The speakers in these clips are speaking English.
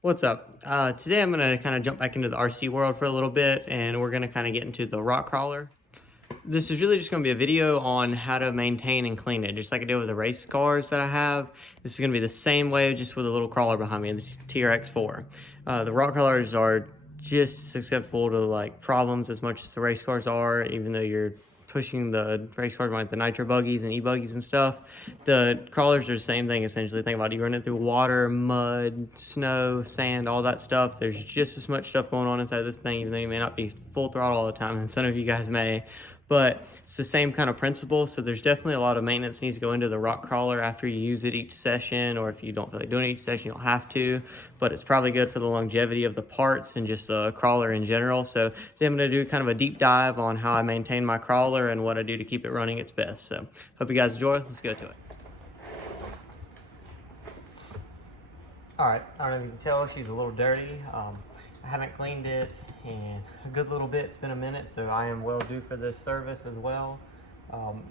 What's up? Today I'm going to kind of jump back into the RC world for a little bit, and we're going to kind of get into the rock crawler. This is really just going to be a video on how to maintain and clean it, just like I did with the race cars that I have. This is going to be the same way, just with a little crawler behind me, the TRX4. The rock crawlers are just susceptible to like problems as much as the race cars are, even though you're pushing the race cars like the nitro buggies and e-buggies and stuff. The crawlers are the same thing essentially. Think about it, you run it through water, mud, snow, sand, all that stuff. There's just as much stuff going on inside this thing, even though you may not be full throttle all the time, and some of you guys may. But it's the same kind of principle. So there's definitely a lot of maintenance needs to go into the rock crawler after you use it each session, or if you don't feel like doing it each session, you don't have to. But it's probably good for the longevity of the parts and just the crawler in general. So today I'm going to do kind of a deep dive on how I maintain my crawler and what I do to keep it running its best. So hope you guys enjoy. Let's go to it. All right, I don't know if you can tell, she's a little dirty. I haven't cleaned it in a good little bit. It's been a minute, so I am well due for this service as well.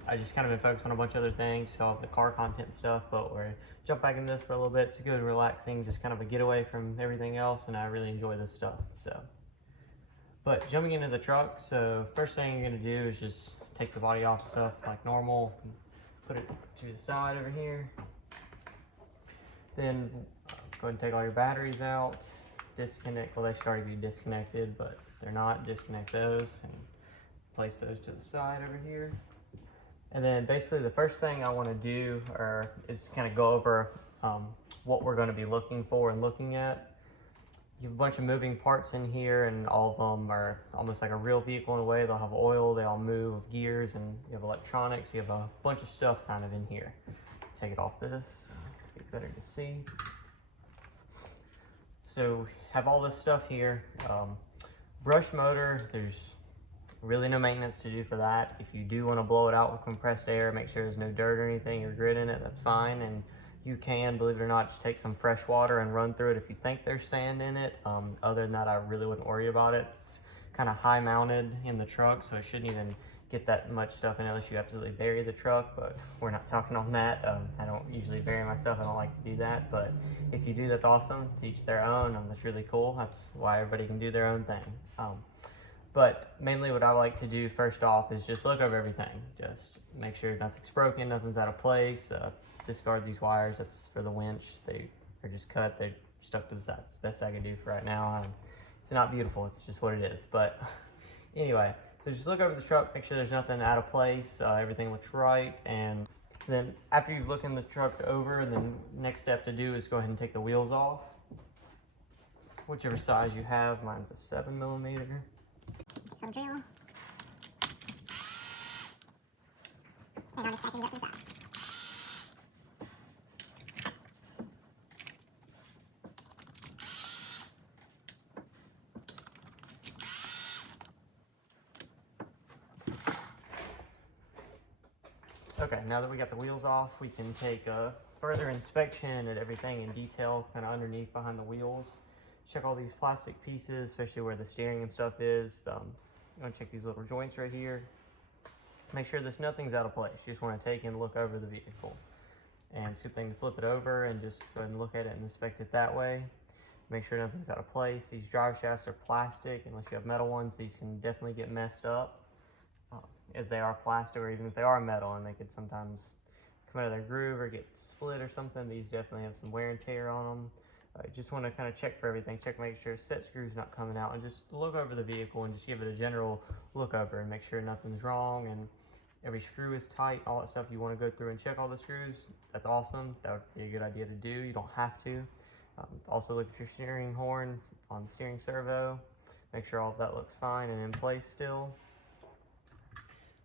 I just kind of been focused on a bunch of other things, so the car content stuff, but we're jump back into this for a little bit. It's good, relaxing, just kind of a getaway from everything else, and I really enjoy this stuff. But jumping into the truck, so first thing you're gonna do is just take the body off stuff like normal, put it to the side over here. Then go ahead and take all your batteries out, disconnect, well they should already be disconnected, but they're not, disconnect those and place those to the side over here. And then basically the first thing I want to do is kind of go over what we're going to be looking for and looking at. You have a bunch of moving parts in here, and all of them are almost like a real vehicle in a way. They'll have oil, they all move, gears, and you have electronics. You have a bunch of stuff kind of in here. Take it off this, be better to see. So have all this stuff here. Brush motor, there's really no maintenance to do for that. If you do want to blow it out with compressed air, make sure there's no dirt or anything or grit in it, that's fine. And you can, believe it or not, just take some fresh water and run through it if you think there's sand in it. Other than that, I really wouldn't worry about it. It's kind of high mounted in the truck, so it shouldn't even get that much stuff in unless you absolutely bury the truck, but we're not talking on that. I don't usually bury my stuff. I don't like to do that, but if you do, that's awesome. To each their own. That's really cool. That's why everybody can do their own thing. But mainly what I like to do first off is just look over everything. Just make sure nothing's broken, nothing's out of place. Discard these wires, that's for the winch. They are just cut, they're stuck to the side. It's the best I can do for right now. It's not beautiful, it's just what it is. But anyway, so just look over the truck, make sure there's nothing out of place, everything looks right. And then after you've looked in the truck over, the next step to do is go ahead and take the wheels off. Whichever size you have, mine's a 7mm. Some drill. And I'll just tighten it up to the side. Okay, now that we got the wheels off, we can take a further inspection at everything in detail, kind of underneath behind the wheels. Check all these plastic pieces, especially where the steering and stuff is. You want to check these little joints right here. Make sure there's nothing's out of place. You just want to take and look over the vehicle. And it's a good thing to flip it over and just go ahead and look at it and inspect it that way. Make sure nothing's out of place. These drive shafts are plastic. Unless you have metal ones, these can definitely get messed up. As they are plastic, or even if they are metal, and they could sometimes come out of their groove or get split or something. These definitely have some wear and tear on them. Just want to kind of check for everything, make sure set screw's not coming out, and just look over the vehicle and just give it a general look over and make sure nothing's wrong and every screw is tight, all that stuff. You want to go through and check all the screws. That's awesome. That would be a good idea to do. You don't have to. Also look at your steering horn on the steering servo. Make sure all of that looks fine and in place still.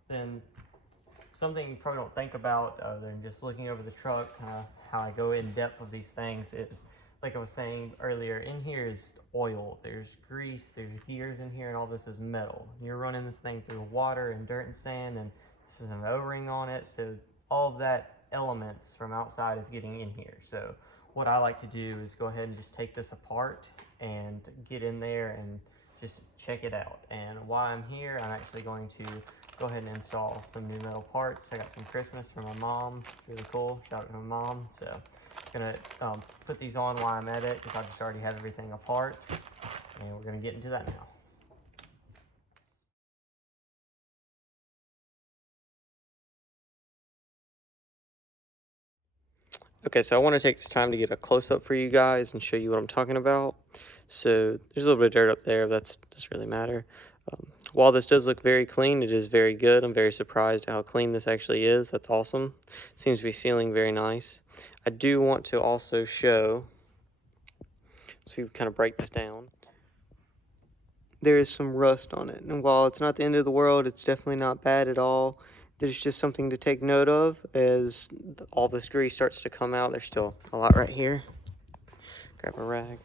Then something you probably don't think about other than just looking over the truck, how I go in depth of these things is, like I was saying earlier, in here is oil, there's grease, there's gears in here, and all this is metal. You're running this thing through water and dirt and sand, and this is an O-ring on it, so all of that elements from outside is getting in here. So what I like to do is go ahead and just take this apart and get in there and just check it out. And while I'm here, I'm actually going to go ahead and install some new metal parts. I got some Christmas from my mom. Really cool. Shout out to my mom. So gonna put these on while I'm at it because I just already have everything apart, and we're gonna get into that now. Okay, so I want to take this time to get a close-up for you guys and show you what I'm talking about. So there's a little bit of dirt up there, but doesn't really matter. While this does look very clean, it is very good. I'm very surprised at how clean this actually is. That's awesome. Seems to be sealing very nice. I do want to also show, so you kind of break this down, there is some rust on it. And while it's not the end of the world, it's definitely not bad at all. There's just something to take note of as all this grease starts to come out. There's still a lot right here. Grab a rag.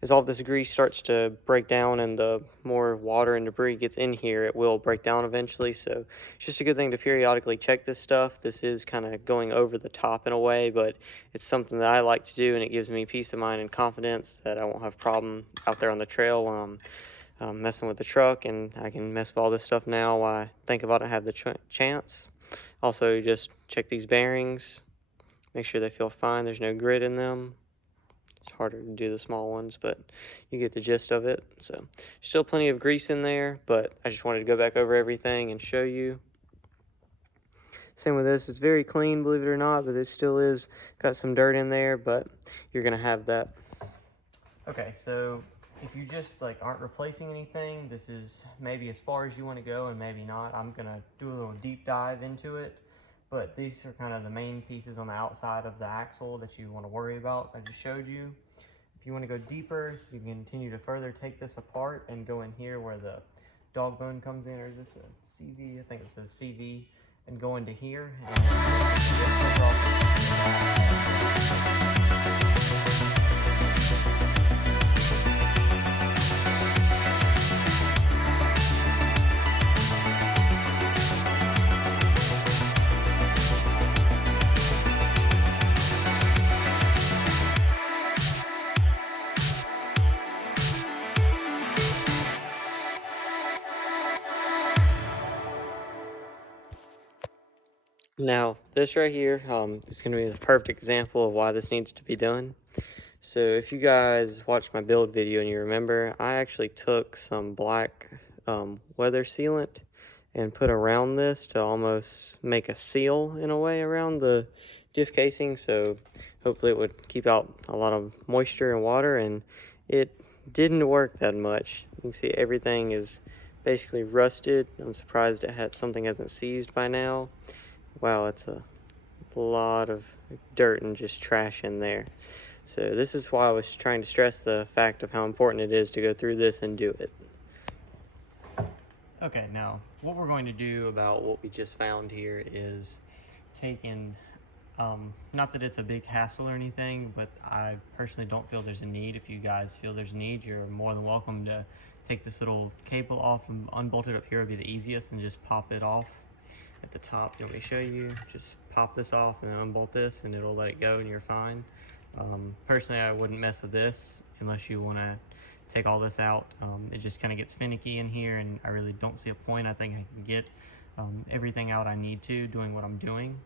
As all this grease starts to break down and the more water and debris gets in here, it will break down eventually. So it's just a good thing to periodically check this stuff. This is kind of going over the top in a way, but it's something that I like to do, and it gives me peace of mind and confidence that I won't have a problem out there on the trail when I'm messing with the truck, and I can mess with all this stuff now while I think about it and have the chance. Also, just check these bearings, make sure they feel fine, there's no grit in them. It's harder to do the small ones, but you get the gist of it. So still plenty of grease in there, but I just wanted to go back over everything and show you. Same with this, it's very clean, believe it or not, but it still is got some dirt in there, but you're gonna have that. Okay, so if you just like aren't replacing anything, this is maybe as far as you want to go and maybe not. I'm gonna do a little deep dive into it, but these are kind of the main pieces on the outside of the axle that you want to worry about. I just showed you. If you want to go deeper, you can continue to further take this apart and go in here where the dog bone comes in, or is this a CV? I think it says CV, and go into here Now, this right here is going to be the perfect example of why this needs to be done. So if you guys watched my build video and you remember, I actually took some black weather sealant and put around this to almost make a seal in a way around the diff casing, so hopefully it would keep out a lot of moisture and water, and it didn't work that much. You can see everything is basically rusted. I'm surprised something hasn't seized by now. Wow, it's a lot of dirt and just trash in there. So this is why I was trying to stress the fact of how important it is to go through this and do it. Okay, now what we're going to do about what we just found here is taking, not that it's a big hassle or anything, but I personally don't feel there's a need. If you guys feel there's a need, you're more than welcome to take this little cable off and unbolt it up here would be the easiest, and just pop it off at the top. You want me to show you? Just pop this off and then unbolt this and it'll let it go and you're fine. Personally, I wouldn't mess with this unless you want to take all this out. It just kind of gets finicky in here, and I really don't see a point. I think I can get everything out I need to doing what I'm doing.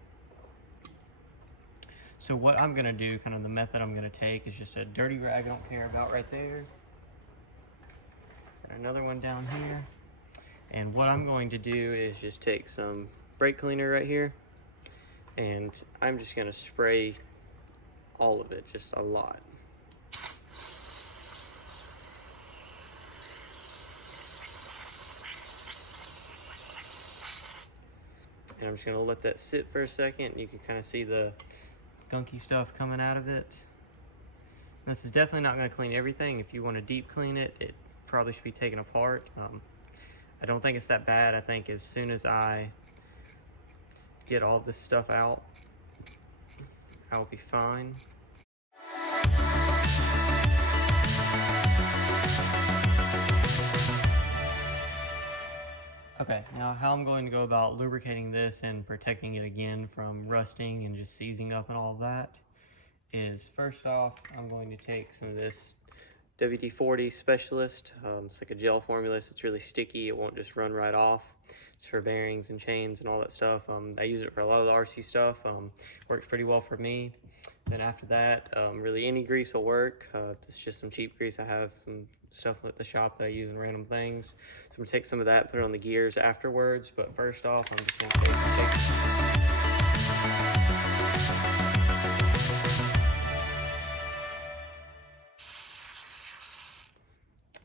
So what I'm going to do, kind of the method I'm going to take, is just a dirty rag I don't care about right there. Got another one down here. And what I'm going to do is just take some brake cleaner right here, and I'm just going to spray all of it, just a lot. And I'm just going to let that sit for a second. You can kind of see the gunky stuff coming out of it. This is definitely not going to clean everything. If you want to deep clean it, it probably should be taken apart. I don't think it's that bad. I think as soon as I get all this stuff out, I'll be fine. Okay, now how I'm going to go about lubricating this and protecting it again from rusting and just seizing up and all of that is, first off, I'm going to take some of this WD-40 Specialist. It's like a gel formula, so it's really sticky. It won't just run right off. It's for bearings and chains and all that stuff. I use it for a lot of the RC stuff. Works pretty well for me. Then after that, really any grease will work. It's just some cheap grease. I have some stuff at the shop that I use in random things. So I'm gonna take some of that, put it on the gears afterwards. But first off, I'm just gonna take and shake.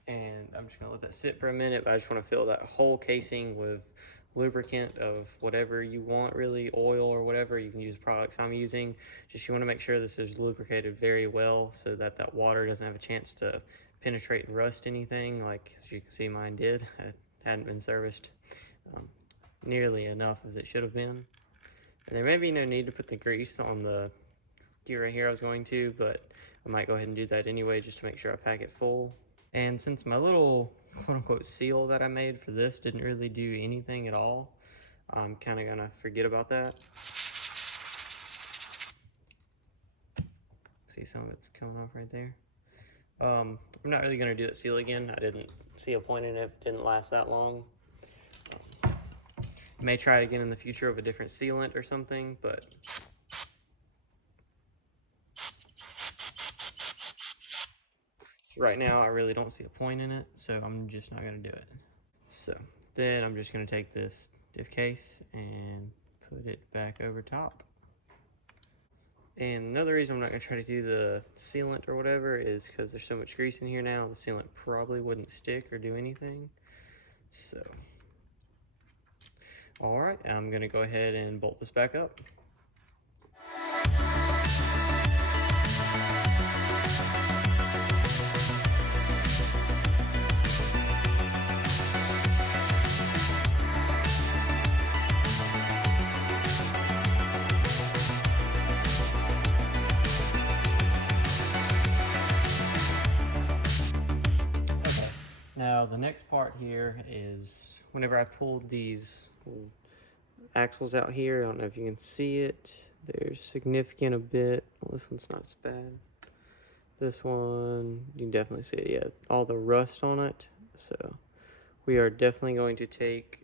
And I'm just gonna let that sit for a minute, but I just wanna fill that whole casing with lubricant of whatever you want, really, oil or whatever. You can use products I'm using. Just you wanna make sure this is lubricated very well so that that water doesn't have a chance to penetrate and rust anything, like as you can see mine did. It hadn't been serviced nearly enough as it should have been. And there may be no need to put the grease on the gear right here I was going to, but I might go ahead and do that anyway just to make sure I pack it full. And since my little quote-unquote seal that I made for this didn't really do anything at all, I'm kind of gonna forget about that. See, some of it's coming off right there. I'm not really gonna do that seal again. I didn't see a point in it if it didn't last that long. I may try it again in the future with a different sealant or something, but right now I really don't see a point in it, so I'm just not gonna do it. So then I'm just gonna take this diff case and put it back over top. And another reason I'm not gonna try to do the sealant or whatever is because there's so much grease in here now, the sealant probably wouldn't stick or do anything. So, all right, I'm gonna go ahead and bolt this back up. Now the next part here is whenever I pulled these axles out here, I don't know if you can see it, there's significant a bit. Well, this one's not as bad. This one, you can definitely see it, yeah, all the rust on it. So we are definitely going to take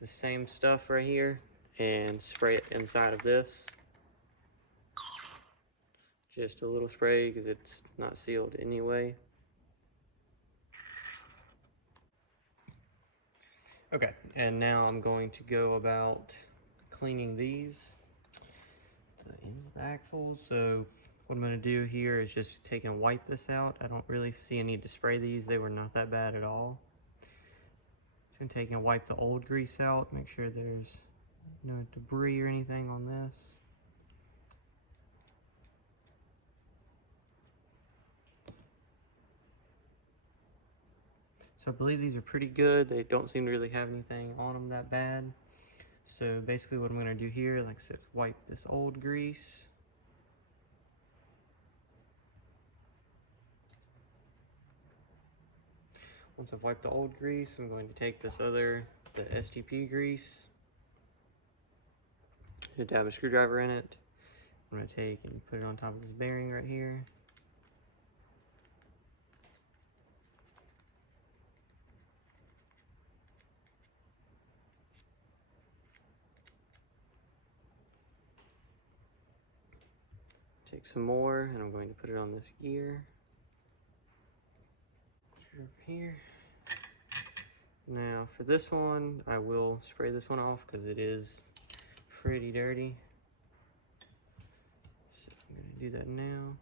the same stuff right here and spray it inside of this. Just a little spray because it's not sealed anyway. Okay, and now I'm going to go about cleaning these, the ends of the axles. So what I'm going to do here is just take and wipe this out. I don't really see a need to spray these. They were not that bad at all. Just going to take and wipe the old grease out, make sure there's no debris or anything on this. So I believe these are pretty good. They don't seem to really have anything on them that bad. So basically what I'm going to do here, like I said, wipe this old grease. Once I've wiped the old grease, I'm going to take this other, the STP grease. Should have a screwdriver in it. I'm going to take and put it on top of this bearing right here. Take some more, and I'm going to put it on this gear. Over here. Now for this one, I will spray this one off because it is pretty dirty. So I'm going to do that now.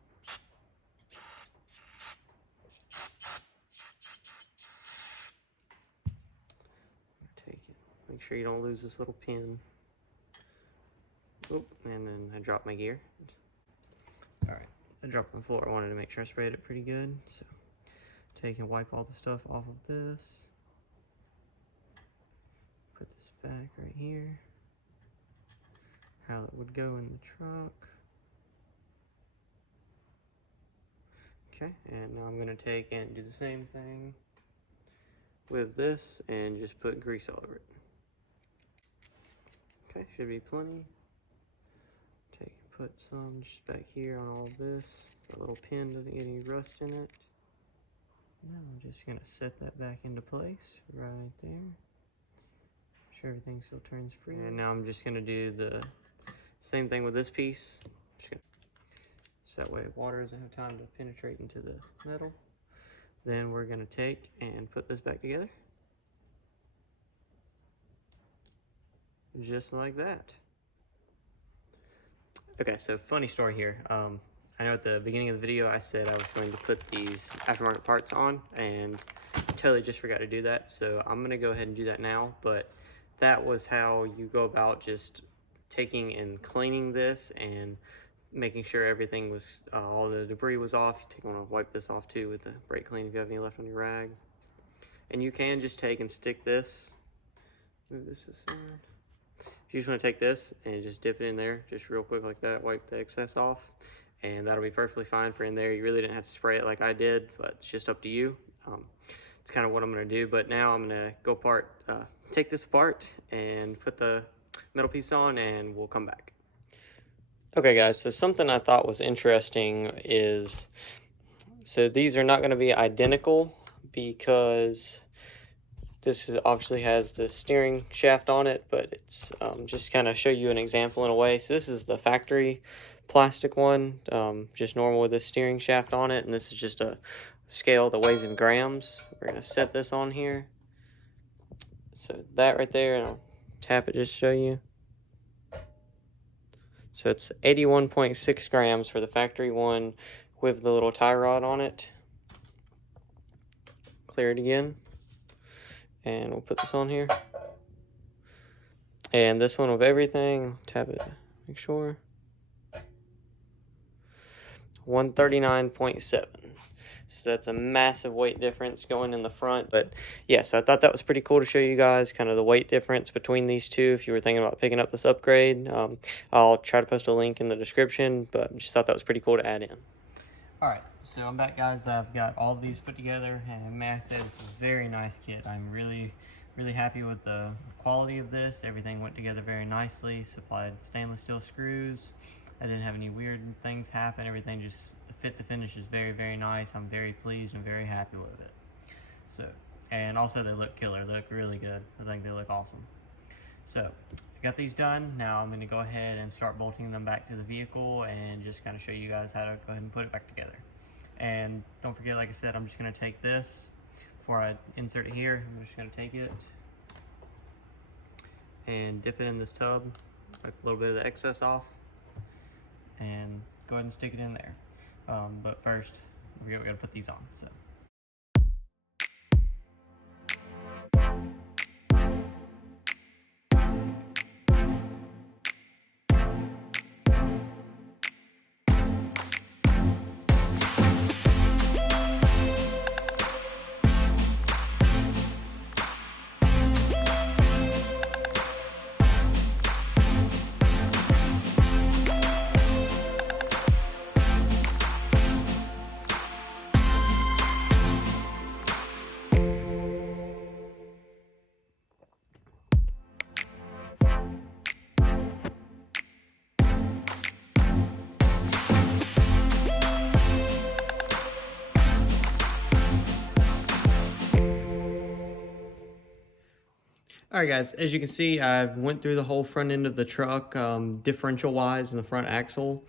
Take it. Make sure you don't lose this little pin. Oh, and then I dropped my gear. Alright, I dropped on the floor. I wanted to make sure I sprayed it pretty good. So take and wipe all the stuff off of this. Put this back right here. How it would go in the truck. Okay, and now I'm going to take and do the same thing with this and just put grease all over it. Okay, should be plenty. Take and put some just back here on all of this. The little pin doesn't get any rust in it. Now I'm just gonna set that back into place right there. Make sure everything still turns free. And now I'm just gonna do the same thing with this piece. So that way water doesn't have time to penetrate into the metal. Then we're gonna take and put this back together. Just like that. Okay, so funny story here. I know at the beginning of the video I said I was going to put these aftermarket parts on, and totally just forgot to do that. So I'm gonna go ahead and do that now, but that was how you go about just taking and cleaning this and making sure everything was, all the debris was off. You want to wipe this off too with the brake clean if you have any left on your rag. And you can just take and stick this, move this aside. You just want to take this and just dip it in there just real quick like that, wipe the excess off, and that'll be perfectly fine for in there. You really didn't have to spray it like I did, but it's just up to you. It's kind of what I'm going to do, but now I'm going to go take this apart and put the metal piece on, and we'll come back. Okay guys, so something I thought was interesting is, so these are not going to be identical because this obviously has the steering shaft on it, but it's just kind of show you an example in a way. So this is the factory plastic one, just normal with the steering shaft on it, and this is just a scale that weighs in grams. We're going to set this on here. So that right there, and I'll tap it just to show you. So it's 81.6 grams for the factory one with the little tie rod on it. Clear it again. And we'll put this on here. And this one with everything, tap it, make sure. 139.7. So that's a massive weight difference going in the front. But yeah, so I thought that was pretty cool to show you guys kind of the weight difference between these two if you were thinking about picking up this upgrade. I'll try to post a link in the description, but just thought that was pretty cool to add in. Alright, so I'm back guys. I've got all of these put together, and may I say this is a very nice kit. I'm really happy with the quality of this. Everything went together very nicely. Supplied stainless steel screws. I didn't have any weird things happen. Everything just, the fit to finish is very nice. I'm very pleased and very happy with it. So, and also they look killer. They look really good. I think they look awesome. So I got these done. Now I'm going to go ahead and start bolting them back to the vehicle and just kind of show you guys how to go ahead and put it back together. And don't forget, like I said, I'm just going to take this before I insert it here. I'm just going to take it and dip it in this tub, wipe a little bit of the excess off, and go ahead and stick it in there. But first, we got to put these on. So. Alright guys, as you can see, I've went through the whole front end of the truck, differential wise in the front axle.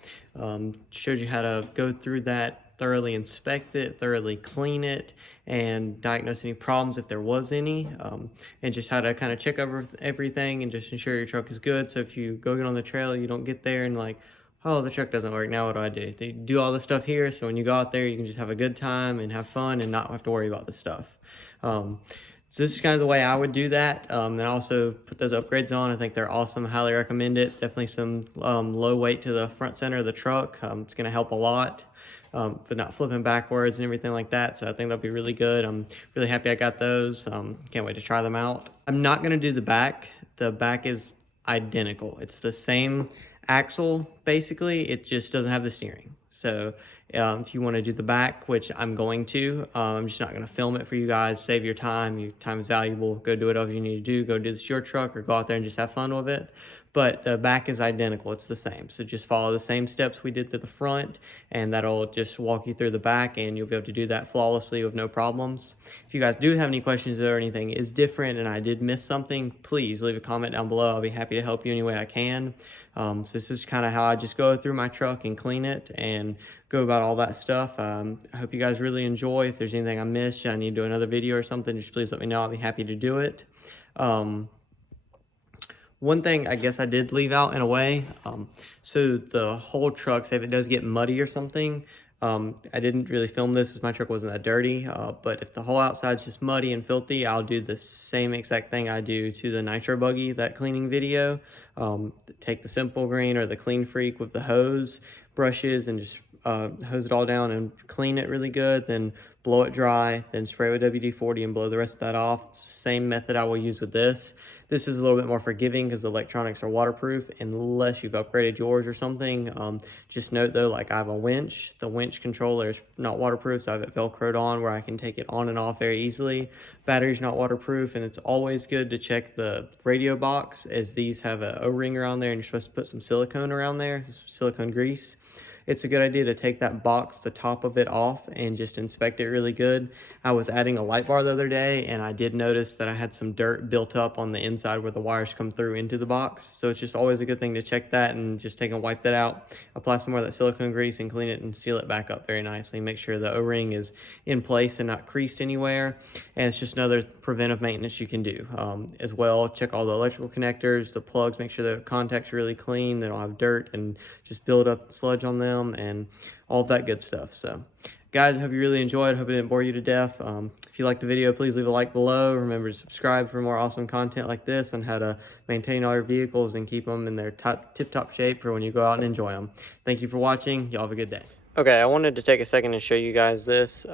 Showed you how to go through that, thoroughly inspect it, thoroughly clean it, and diagnose any problems if there was any, and just how to kind of check over everything and just ensure your truck is good. So if you go get on the trail, you don't get there and like, oh, the truck doesn't work, now what do? They do all this stuff here, so when you go out there, you can just have a good time and have fun and not have to worry about this stuff. So this is kind of the way I would do that. And also put those upgrades on. I think they're awesome. Highly recommend it. Definitely some low weight to the front center of the truck. It's going to help a lot for not flipping backwards and everything like that. So I think that'll be really good. I'm really happy I got those. Can't wait to try them out. I'm not going to do the back. The back is identical. It's the same axle, basically. It just doesn't have the steering. So if you want to do the back, which I'm going to, I'm just not going to film it for you guys. Save your time. Your time is valuable. Go do whatever you need to do. Go do this to your truck or go out there and just have fun with it. but the back is identical. It's the same. So just follow the same steps we did to the front, and that'll just walk you through the back, and you'll be able to do that flawlessly with no problems. If you guys do have any questions or anything is different and I did miss something, please leave a comment down below. I'll be happy to help you any way I can. So this is kind of how I just go through my truck and clean it and go about all that stuff. I hope you guys really enjoy. If there's anything I missed, I need to do another video or something, just please let me know. I'll be happy to do it. One thing I guess I did leave out in a way, so the whole truck, say if it does get muddy or something, I didn't really film this because my truck wasn't that dirty, but if the whole outside's just muddy and filthy, I'll do the same exact thing I do to the nitro buggy, that cleaning video. Take the Simple Green or the Clean Freak with the hose brushes and just hose it all down and clean it really good, then blow it dry, then spray with WD-40 and blow the rest of that off. It's the same method I will use with this. This is a little bit more forgiving because the electronics are waterproof unless you've upgraded yours or something. Just note though, like I have a winch. The winch controller is not waterproof, so I have it Velcroed on where I can take it on and off very easily. Battery's not waterproof, and it's always good to check the radio box, as these have a O-ring around there and you're supposed to put some silicone around there, some silicone grease. It's a good idea to take that box, the top of it off, and just inspect it really good. I was adding a light bar the other day, and I did notice that I had some dirt built up on the inside where the wires come through into the box. So it's just always a good thing to check that and just take and wipe that out. Apply some more of that silicone grease and clean it and seal it back up very nicely. Make sure the O-ring is in place and not creased anywhere. And it's just another preventive maintenance you can do. As well, check all the electrical connectors, the plugs, make sure the contacts are really clean, they don't have dirt and just build up sludge on them and all of that good stuff. So guys, I hope you really enjoyed. Hope it didn't bore you to death. If you liked the video, please leave a like below. Remember to subscribe for more awesome content like this on how to maintain all your vehicles and keep them in their tip-top shape for when you go out and enjoy them. Thank you for watching. Y'all have a good day. Okay, I wanted to take a second and show you guys this.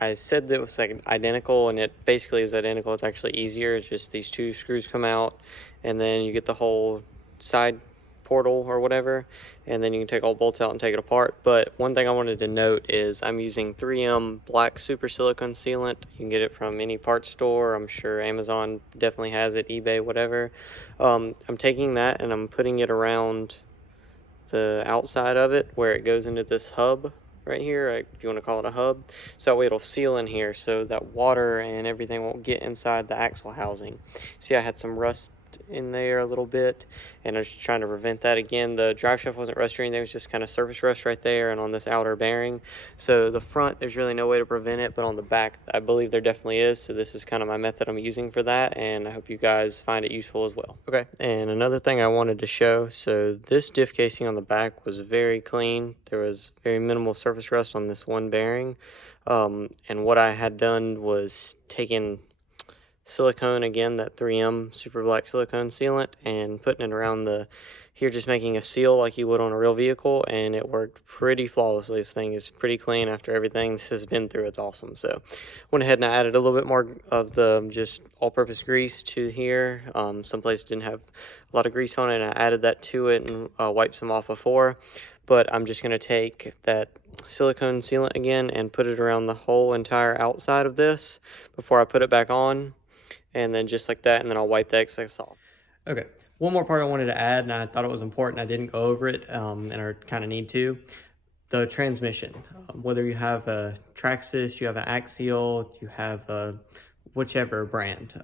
I said that it was like identical, and it basically is identical. It's actually easier. It's just these two screws come out, and then you get the whole side portal or whatever, and then you can take all bolts out and take it apart. But one thing I wanted to note is I'm using 3M black super silicone sealant. You can get it from any parts store. I'm sure Amazon definitely has it, eBay, whatever. I'm taking that and I'm putting it around the outside of it where it goes into this hub right here, if you want to call it a hub, so that way it'll seal in here so that water and everything won't get inside the axle housing. See, I had some rust in there a little bit, and I was trying to prevent that. Again, the drive shaft wasn't rust or anything, it was just kind of surface rust right there and on this outer bearing. So the front, there's really no way to prevent it, but on the back, I believe there definitely is. So this is kind of my method I'm using for that, and I hope you guys find it useful as well. Okay, and another thing I wanted to show, so this diff casing on the back was very clean. There was very minimal surface rust on this one bearing, and what I had done was taken silicone, again, that 3M super black silicone sealant, and putting it around the here, just making a seal like you would on a real vehicle, and it worked pretty flawlessly. This thing is pretty clean after everything this has been through. It's awesome. So went ahead and I added a little bit more of the just all-purpose grease to here. Some places didn't have a lot of grease on it, and I added that to it and wiped some off before. But I'm just going to take that silicone sealant again and put it around the whole entire outside of this before I put it back on. And then just like that, and then I'll wipe the excess off. Okay, one more part I wanted to add, and I thought it was important. I didn't go over it, and I kind of need to. The transmission, whether you have a Traxxas, you have an Axial, you have a whichever brand,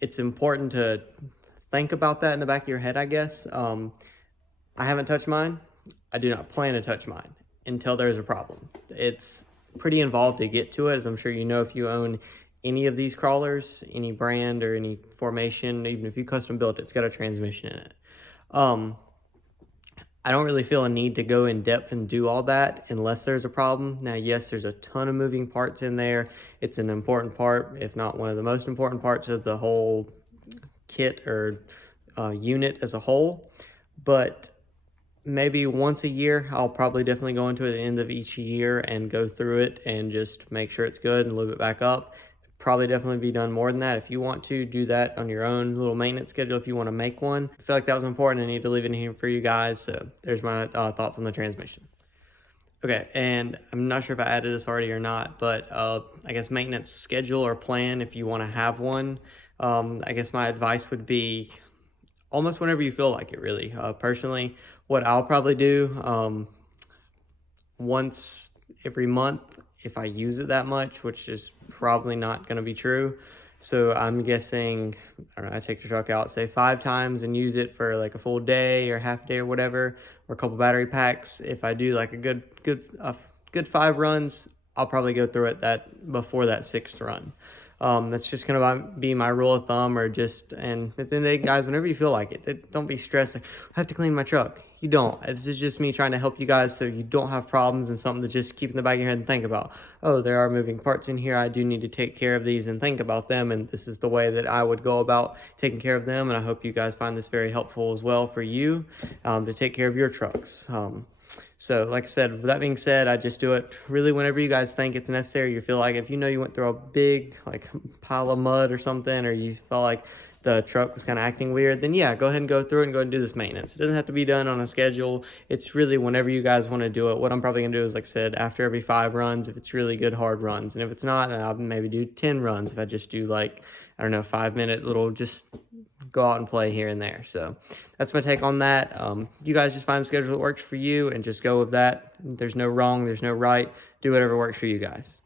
it's important to think about that in the back of your head, I guess. I haven't touched mine. I do not plan to touch mine until there's a problem. It's pretty involved to get to it, as I'm sure you know if you own any of these crawlers, any brand or any formation, even if you custom built it, it's got a transmission in it. I don't really feel a need to go in depth and do all that unless there's a problem. Now, yes, there's a ton of moving parts in there. It's an important part, if not one of the most important parts of the whole kit or unit as a whole. But maybe once a year, I'll probably definitely go into it at the end of each year and go through it and just make sure it's good and lube it back up. Probably definitely be done more than that. If you want to do that on your own little maintenance schedule, if you want to make one, I feel like that was important. I need to leave it in here for you guys. So there's my thoughts on the transmission. Okay, and I'm not sure if I added this already or not, but I guess maintenance schedule or plan if you want to have one. I guess my advice would be almost whenever you feel like it, really. Personally, what I'll probably do once every month if I use it that much, which is probably not going to be true. So I'm guessing, I don't know, I take the truck out, say 5 times and use it for like a full day or half day or whatever, or a couple battery packs. If I do like a good 5 runs, I'll probably go through it before that 6th run. That's just gonna be my rule of thumb, or just, and at the end of the day, guys, whenever you feel like it, don't be stressed, like, I have to clean my truck. You don't. This is just me trying to help you guys so you don't have problems, and something to just keep in the back of your head and think about. Oh, there are moving parts in here. I do need to take care of these and think about them, and this is the way that I would go about taking care of them, and I hope you guys find this very helpful as well for you to take care of your trucks. So like I said, with that being said, I just do it really whenever you guys think it's necessary. You feel like, if you know you went through a big like pile of mud or something, or you felt like the truck was kind of acting weird, then yeah, go ahead and go through it and go and do this maintenance. It doesn't have to be done on a schedule. It's really whenever you guys want to do it. What I'm probably going to do is, like I said, after every 5 runs, if it's really good hard runs. And if it's not, then I'll maybe do 10 runs if I just do like, I don't know, 5-minute little, just go out and play here and there. So that's my take on that. You guys just find a schedule that works for you and just go with that. There's no wrong, there's no right. Do whatever works for you guys.